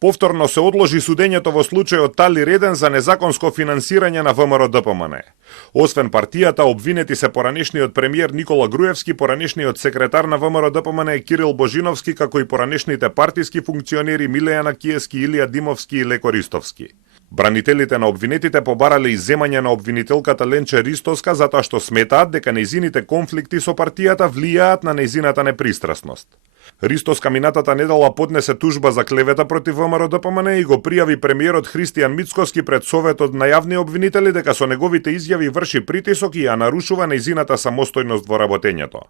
Повторно се одложи судењето во случајот Талир 1 за незаконско финансирање на ВМРО-ДПМН. Освен партијата, обвинети се поранешниот премиер Никола Груевски, поранешниот секретар на ВМРО-ДПМН Кирил Божиновски, како и поранешните партиски функционери Милејана Киевски, Илија Димовски и Леко Ристовски. Бранителите на обвинетите побарале изземање на обвинителката Ленче Ристоска затоа што сметаат дека нејзините конфликти со партијата влијаат на нејзината непристрасност. Ристоска минатата недела поднесе тужба за клевета против ВМРО-ДПМН и го пријави премиерот Христијан Мицкоски пред Советот на јавни обвинители дека со неговите изјави врши притисок и ја нарушува нејзината самостојност во работењето.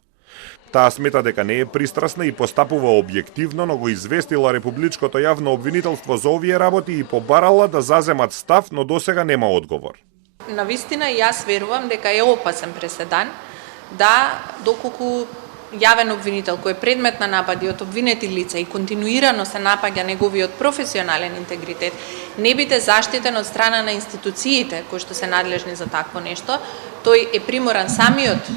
Таа смета дека не е пристрасна и постапува објективно, но го известила Републичкото јавно обвинителство за овие работи и побарала да заземат став, но досега нема одговор. Навистина и јас верувам дека е опасен преседан да доколку јавен обвинител кој е предмет на напади од обвинети лица и континуирано се напаѓа неговиот професионален интегритет, не биде заштитен од страна на институциите кои што се надлежни за такво нешто, тој е приморан самиот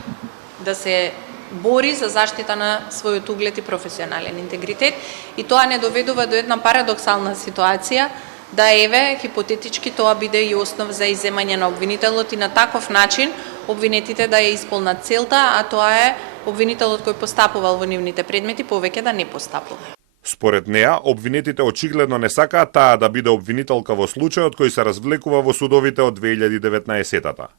да се бори за заштита на својот углед и професионален интегритет и тоа не доведува до една парадоксална ситуација да еве хипотетички тоа биде и основ за изземање на обвинителот и на таков начин обвинетите да ја исполнат целта, а тоа е обвинителот кој постапувал во нивните предмети повеќе да не постапува. Според неа, обвинетите очигледно не сакаат таа да биде обвинителка во случајот кој се развлекува во судовите од 2019-та.